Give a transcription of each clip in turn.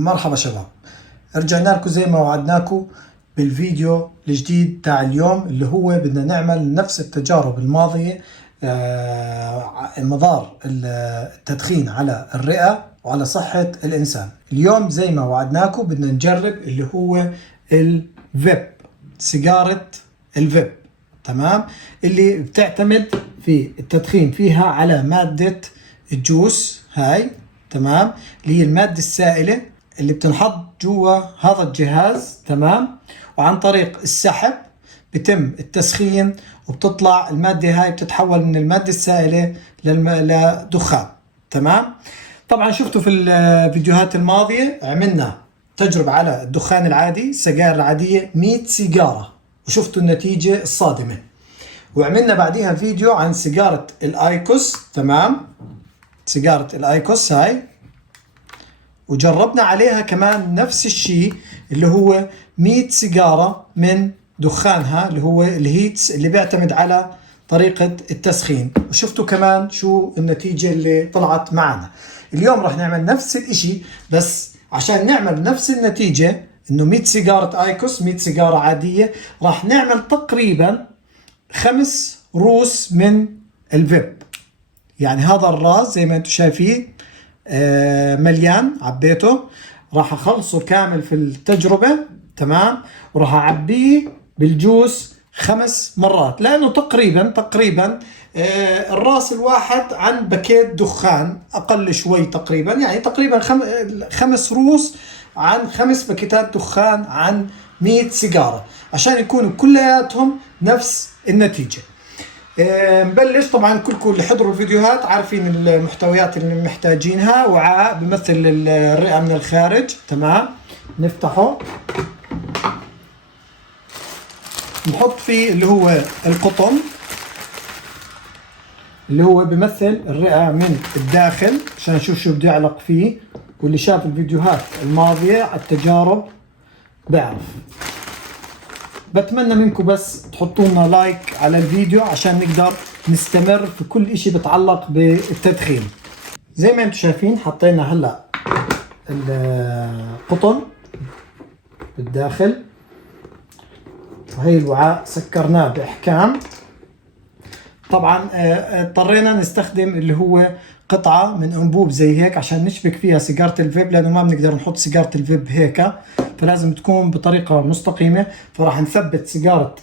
مرحبا شباب، رجعنا لكم زي ما وعدناكم بالفيديو الجديد تاع اليوم اللي هو بدنا نعمل نفس التجارب الماضية. مضار التدخين على الرئة وعلى صحة الإنسان. اليوم زي ما وعدناكم بدنا نجرب اللي هو الفيب، سيجارة الفيب، تمام، اللي بتعتمد في التدخين فيها على مادة الجوس هاي، تمام، اللي هي المادة السائلة اللي بتنحط جوا هذا الجهاز، تمام، وعن طريق السحب بتم التسخين وبتطلع المادة هاي، بتتحول من المادة السائلة لدخان، تمام. طبعا شفتوا في الفيديوهات الماضية عملنا تجربة على الدخان العادي، السجائر العادية 100 سيجارة، وشفتوا النتيجة الصادمة. وعملنا بعديها فيديو عن سيجارة الايكوس، تمام، سيجارة الايكوس هاي، وجربنا عليها كمان نفس الشيء اللي هو 100 سيجارة من دخانها اللي هو الهيتس اللي بيعتمد على طريقة التسخين، وشفتوا كمان شو النتيجة اللي طلعت معنا. اليوم راح نعمل نفس الاشي، بس عشان نعمل نفس النتيجة انه 100 سيجارة ايكوس 100 سيجارة عادية، راح نعمل تقريبا 5 روس من الفيب. يعني هذا الراس زي ما انتم شايفين مليان، عبيته، راح اخلصه كامل في التجربة، تمام، وراح اعبيه بالجوس 5 مرات، لانه تقريبا الراس الواحد عن باكيت دخان، اقل شوي تقريبا، يعني تقريبا 5 روس عن 5 باكيتات دخان عن 100 سيجارة، عشان يكونوا كلياتهم نفس النتيجة. نبلش. طبعا كلكم اللي حضروا الفيديوهات عارفين المحتويات اللي محتاجينها. وعاء بيمثل الرئة من الخارج، تمام، نفتحه، نحط فيه اللي هو القطن اللي هو بيمثل الرئة من الداخل، عشان نشوف شو بده يعلق فيه. واللي شاف الفيديوهات الماضية على التجارب بعرف. بتمنى منكم بس تحطوا لنا لايك على الفيديو عشان نقدر نستمر في كل اشي بتعلق بالتدخين. زي ما انتم شايفين حطينا هلا القطن بالداخل، وهي الوعاء سكرناه باحكام. طبعا اضطرينا نستخدم اللي هو قطعة من انبوب زي هيك عشان نشبك فيها سيجارة الفيب، لانه ما بنقدر نحط سيجارة الفيب هيك، فلازم تكون بطريقة مستقيمة. فراح نثبت سيجارة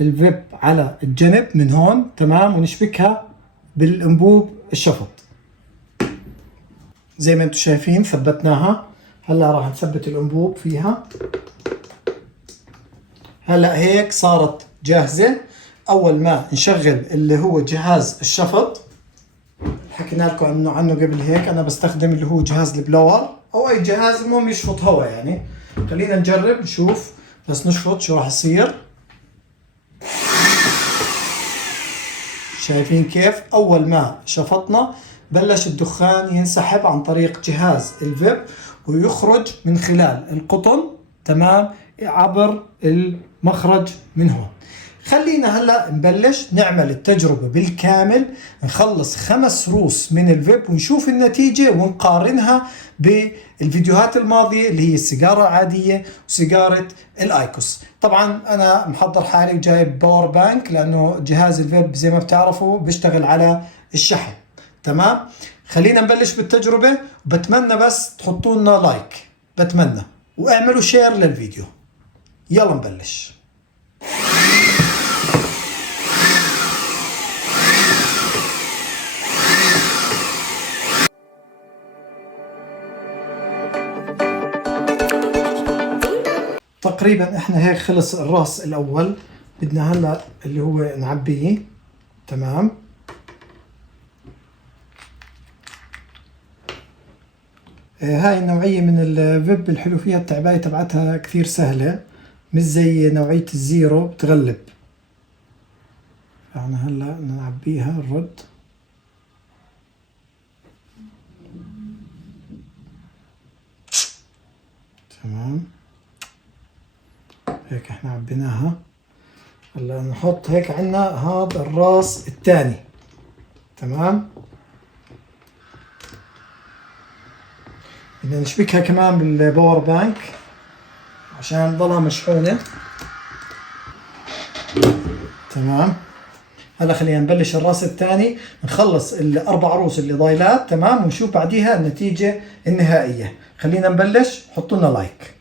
الفيب على الجنب من هون، تمام، ونشبكها بالانبوب الشفط زي ما انتم شايفين. ثبتناها، هلا راح نثبت الانبوب فيها. هلا هيك صارت جاهزة. اول ما نشغل اللي هو جهاز الشفط، حكينا لكم عنه قبل هيك، انا بستخدم اللي هو جهاز البلور او اي جهاز المهم يشفط هواء يعني. خلينا نجرب نشوف، بس نشفط شو راح يصير. شايفين كيف اول ما شفطنا بلش الدخان ينسحب عن طريق جهاز الفيب ويخرج من خلال القطن، تمام، عبر المخرج من هون. خلينا هلا نبلش نعمل التجربة بالكامل، نخلص 5 روس من الفيب ونشوف النتيجة ونقارنها بالفيديوهات الماضية اللي هي السيجارة العادية وسيجارة الايكوس. طبعا انا محضر حالي وجايب باور بانك، لانه جهاز الفيب زي ما بتعرفوا بيشتغل على الشحن، تمام. خلينا نبلش بالتجربة، وبتمنى بس تحطوا لنا لايك، بتمنى، واعملوا شير للفيديو. يلا نبلش. تقريبا احنا هيك خلص الراس الاول، بدنا هلا اللي هو نعبيه، تمام. هاي النوعية من الفيب الحلو فيها التعباية تبعتها كثير سهلة، مش زي نوعية الزيرو بتغلب. يعني هلا نعبيها الرد، تمام، هيك احنا عبيناها. هلا نحط هيك عنا هذا الراس الثاني، تمام. بدنا نشبكها كمان بالباور بانك عشان تضلها مشحونة. تمام. هلا خلينا نبلش الراس الثاني، نخلص الاربع روس اللي ضايلات. تمام. ونشوف بعديها النتيجة النهائية. خلينا نبلش. حطوا لنا لايك.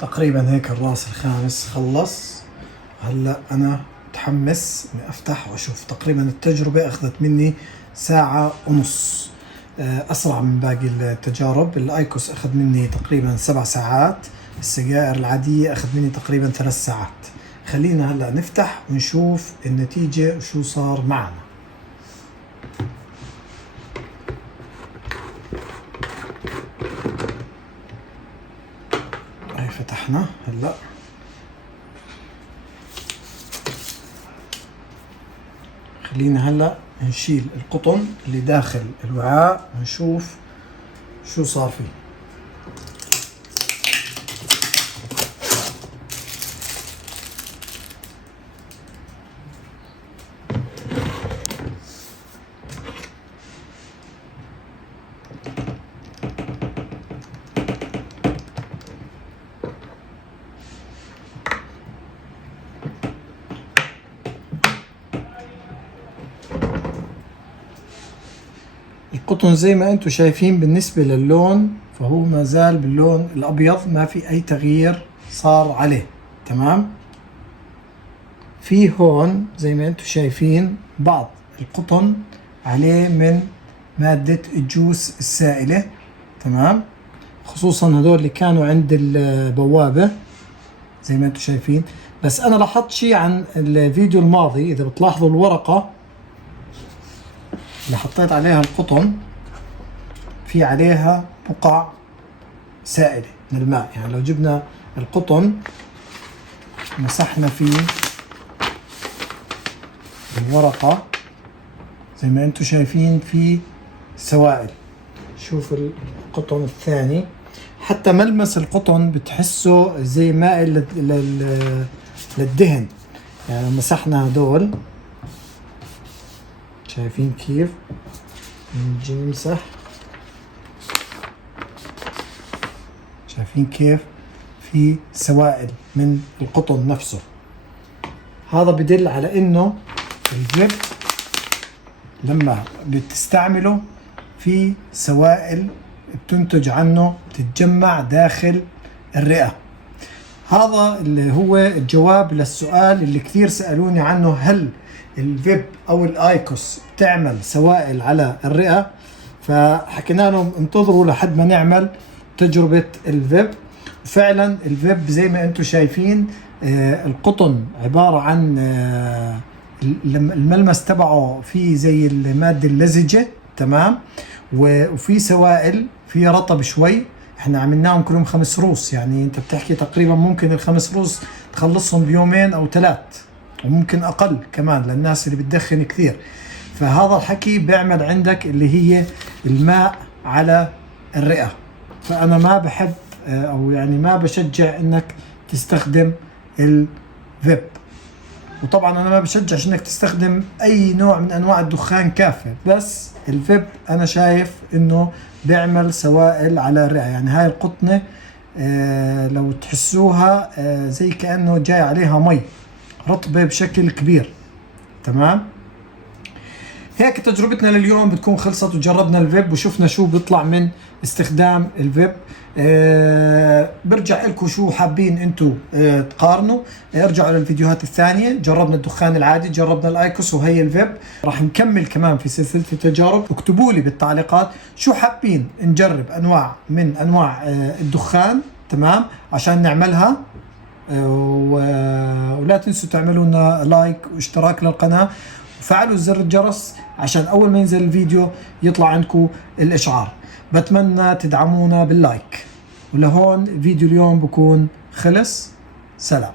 تقريبا هيك الراس الخامس خلص. هلا انا متحمس اني افتح واشوف. تقريبا التجربة اخذت مني 1.5 ساعة. اسرع من باقي التجارب. الايكوس اخذ مني تقريبا 7 ساعات. السجائر العادية اخذ مني تقريبا 3 ساعات. خلينا هلا نفتح ونشوف النتيجة وشو صار معنا. هاي فتحنا هلا. خلينا هلا نشيل القطن اللي داخل الوعاء ونشوف شو صار فيه. القطن زي ما انتم شايفين بالنسبة للون فهو ما زال باللون الابيض، ما في اي تغيير صار عليه. تمام. في هون زي ما انتم شايفين بعض القطن عليه من مادة الجوس السائلة. تمام. خصوصا هذول اللي كانوا عند البوابة زي ما انتم شايفين. بس انا لاحظت شيء عن الفيديو الماضي. اذا بتلاحظوا الورقة اللي حطيت عليها القطن في عليها بقع سائلة من الماء. يعني لو جبنا القطن مسحنا فيه الورقة زي ما انتم شايفين في سوائل. شوف القطن الثاني حتى ملمس القطن بتحسه زي مائل للدهن. يعني مسحنا هدول شايفين كيف. نجي نمسح. شايفين كيف في سوائل من القطن نفسه. هذا بدل على انه الفيب لما بتستعمله في سوائل بتنتج عنه بتتجمع داخل الرئة. هذا اللي هو الجواب للسؤال اللي كثير سألوني عنه، هل الفيب او الايكوس بتعمل سوائل على الرئة؟ فحكينا لهم انتظروا لحد ما نعمل تجربة الفيب. وفعلا الفيب زي ما انتم شايفين القطن عبارة عن الملمس تبعه فيه زي المادة اللزجة. تمام. وفي سوائل في رطب شوي. احنا عملناهم كلهم 5 روس. يعني انت بتحكي تقريبا ممكن ال5 روس تخلصهم بيومين او 3، وممكن اقل كمان للناس اللي بتدخن كثير. فهذا الحكي بيعمل عندك اللي هي الماء على الرئة. فانا ما بحب او يعني ما بشجع انك تستخدم الفيب. وطبعا انا ما بشجعش انك تستخدم اي نوع من انواع الدخان كافة. بس الفيب انا شايف انه بيعمل سوائل على الرئة. يعني هاي القطنة لو تحسوها زي كأنه جاي عليها مي رطبة بشكل كبير. تمام. هيك تجربتنا لليوم بتكون خلصت، وجربنا الفيب وشفنا شو بيطلع من استخدام الفيب. برجع لكم شو حابين انتم تقارنوا. ارجعوا للفيديوهات الثانية. جربنا الدخان العادي، جربنا الايكوس، وهي الفيب. راح نكمل كمان في سلسلة التجارب. اكتبوا لي بالتعليقات شو حابين نجرب انواع من انواع الدخان. تمام. عشان نعملها. ولا تنسوا تعملوا لنا لايك واشتراك للقناة وفعلوا زر الجرس عشان أول ما ينزل الفيديو يطلع عندكم الإشعار. بتمنى تدعمونا باللايك. ولهون فيديو اليوم بكون خلص. سلام.